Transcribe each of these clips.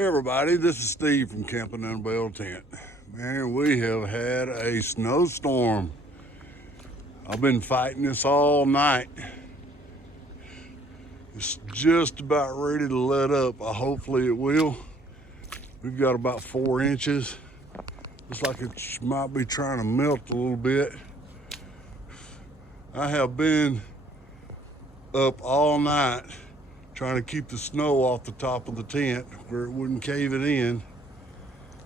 Hey everybody, this is Steve from Camping in a Bell Tent. Man, we have had a snowstorm. I've been fighting this all night. It's just about ready to let up. Hopefully it will. We've got about 4 inches. Looks like it might be trying to melt a little bit. I have been up all night trying to keep the snow off the top of the tent where it wouldn't cave it in.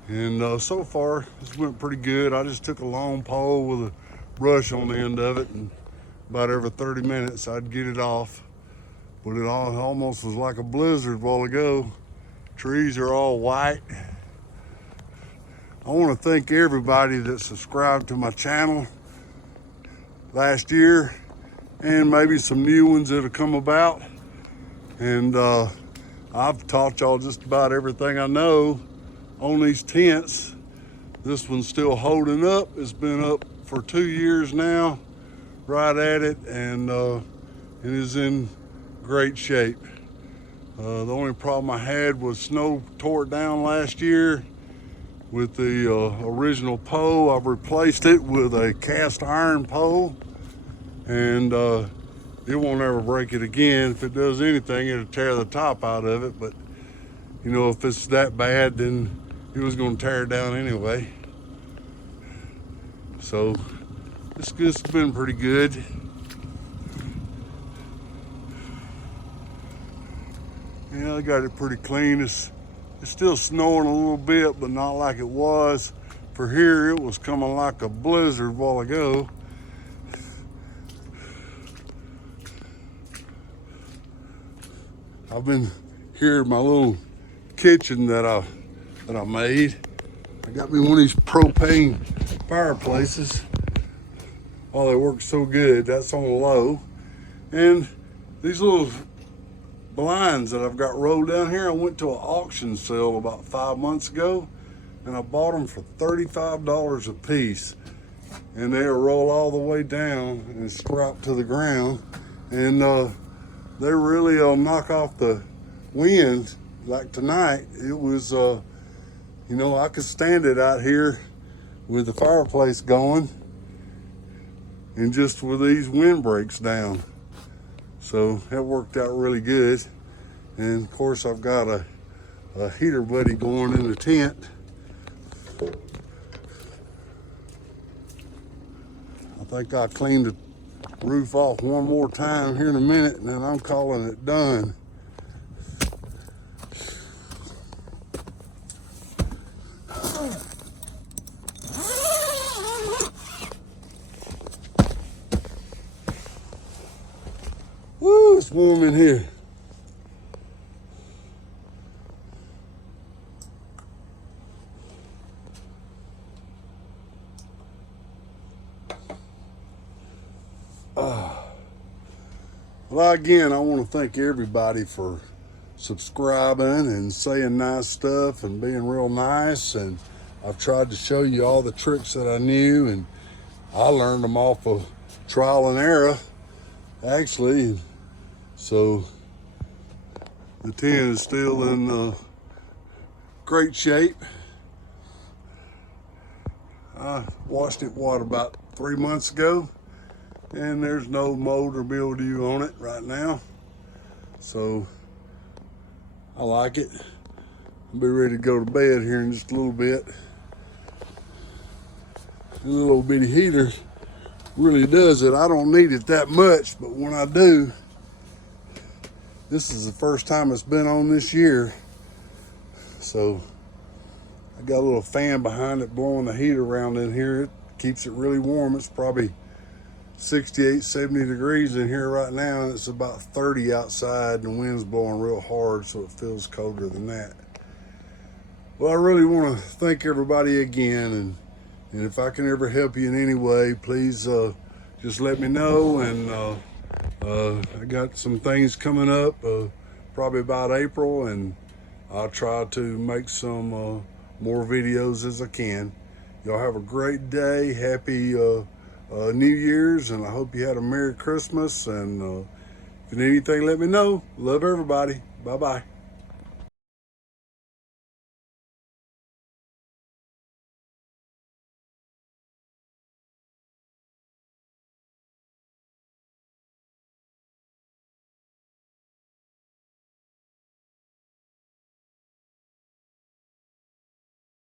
And so far, it's went pretty good. I just took a long pole with a brush on the end of it, and about every 30 minutes, I'd get it off. But it almost was like a blizzard a while ago. Trees are all white. I want to thank everybody that subscribed to my channel last year, and maybe some new ones that have come about. And I've taught y'all just about everything I know on these tents. This one's still holding up. It's been up for 2 years now, right at it, and it is in great shape. The only problem I had was snow tore it down last year with the original pole. I've replaced it with a cast iron pole, and it won't ever break it again. If it does anything, it'll tear the top out of it. But you know, if it's that bad, then it was going to tear it down anyway. So it's been pretty good. Yeah, I got it pretty clean. It's still snowing a little bit, but not like it was. For here, it was coming like a blizzard a while ago. I've been here in my little kitchen that I made. I got me one of these propane fireplaces. Oh, they work so good. That's on low. And these little blinds that I've got rolled down here, I went to an auction sale about 5 months ago, and I bought them for $35 a piece. And they roll all the way down and strap to the ground. And they really knock off the wind. Like tonight, it was, you know, I could stand it out here with the fireplace going and just with these windbreaks down. So that worked out really good. And of course, I've got a heater buddy going in the tent. I think I'll clean the roof off one more time here in a minute, and then I'm calling it done. Woo, it's warm in here. Well, again, I want to thank everybody for subscribing and saying nice stuff and being real nice. And I've tried to show you all the tricks that I knew, and I learned them off of trial and error, actually. So the tent is still in great shape. I washed it, about 3 months ago, and there's no mold or mildew on it right now. So I like it. I'll be ready to go to bed here in just a little bit. The little bitty heater really does it. I don't need it that much, but when I do, this is the first time it's been on this year. So I got a little fan behind it blowing the heat around in here. It keeps it really warm. It's probably 68, 70 degrees in here right now, and it's about 30 outside, and the wind's blowing real hard, so it feels colder than that. Well, I really want to thank everybody again, and if I can ever help you in any way, please just let me know. And I got some things coming up, probably about April, and I'll try to make some more videos as I can. Y'all have a great day. Happy New Year's, and I hope you had a Merry Christmas. And if you need anything, let me know. Love everybody. Bye-bye.